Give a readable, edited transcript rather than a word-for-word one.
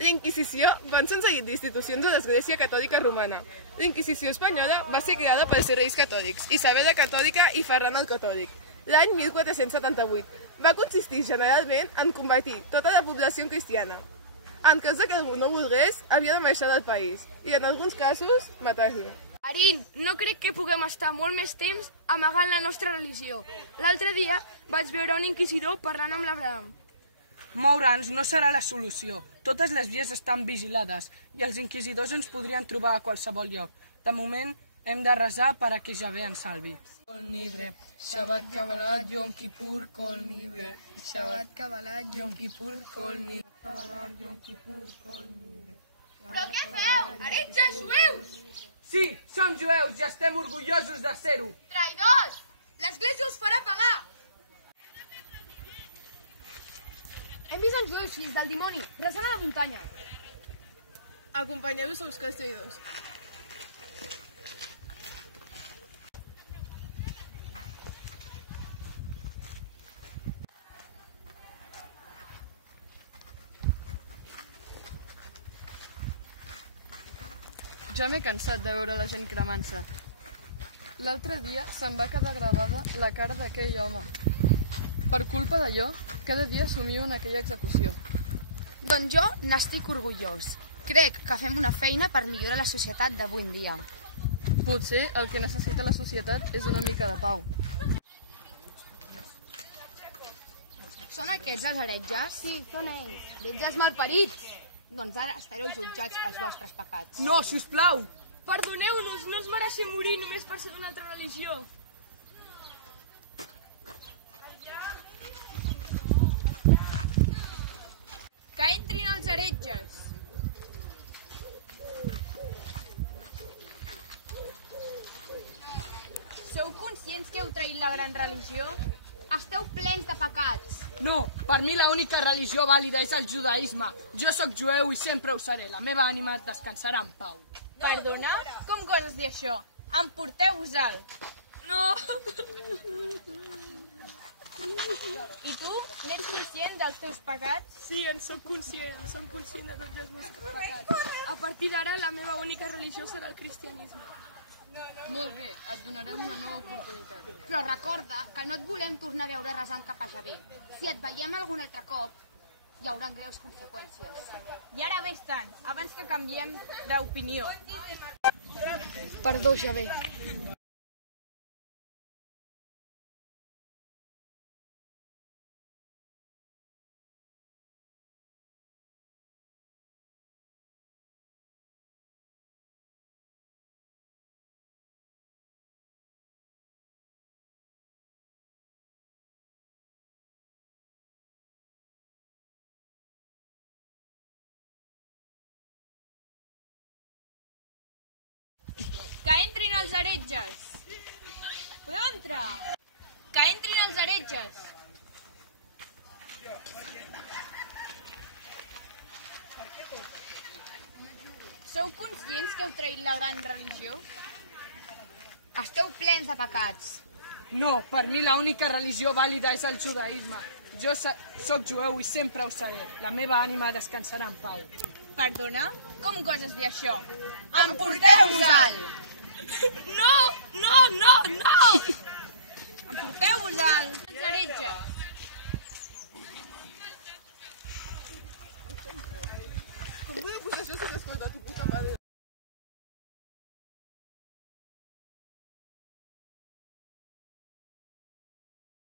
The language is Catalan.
La Inquisició van ser un seguit d'institucions de l'Església Catòlica Romana. La Inquisició espanyola va ser creada pels reis catòlics, Isabel la Catòlica i Ferran el Catòlic, l'any 1478. Va consistir generalment en convertir tota la població en cristiana. En cas que algú no volgués, havia de marxar del país i, en alguns casos, matar-lo. Arin, no crec que puguem estar molt més temps amagant la nostra religió. L'altre dia vaig veure un inquisidor parlant amb l'Abraham. Moure'ns no serà la solució. Totes les vies estan vigilades i els inquisidors ens podrien trobar a qualsevol lloc. De moment, hem de resar per a que Javé ens salvi. Shabbat Kabbalah, Yom Kippur, Kol Nidre. Shabbat Kabbalah, Yom Kippur, Kol Nidre. Però què feu? Heretges jueus! Sí, som jueus i estem orgullosos de ser-ho. Traïdors! L'església us farà pagar! Hem vist uns jueus fills del dimoni, resant a la muntanya. Acompanyeu-nos als castellors. Ja m'he cansat de veure la gent cremant-se. L'altre dia se'm va quedar gravada la cara d'aquell home. Per culpa d'allò, cada dia somio en aquella execució. Doncs jo n'estic orgullós. Crec que fem una feina per millorar la societat d'avui en dia. Potser el que necessita la societat és una mica de pau. Són aquests els heretges? Sí, són ells. Heretges malparits. Doncs ara estareu jutjats pels vostres pecats. No, sisplau! Perdoneu-nos, no ens mereixem morir només per ser d'una altra religió. Que entrin els heretges. Sou conscients que heu traït la gran religió? Esteu plens de pecats. No, per mi l'única religió vàlida és el judaïsme. Jo sóc jueu i sempre ho seré. La meva ànima descansarà en pau. Perdona? Com goses dir això? Emporteu-vos-el. No! I tu, n'ets conscient dels teus pecats? Sí, en soc conscient de tots els meus pecats. A partir d'ara, la meva única religió serà el cristianisme. Molt bé, et donaré una nova oportunitat. Però recorda que no et volem tornar a veure resant cap a Javé. Si et veiem algun altre cop, hi haurà greus conseqüències. I ara vés-te'n, abans que canviem d'opinió. Perdó, Javé. Que entrin els heretges! Entra! Que entrin els heretges! Sou conscients que heu traït la gran religió? Esteu plens de pecats. No, per mi l'única religió vàlida és el judaïsme. Jo sóc jueu i sempre ho seré. La meva ànima descansarà en pau. Perdona? Com goses dir això? Emporteu-vos-el! No! No! No! No! Emporteu-vos-el! Heretges!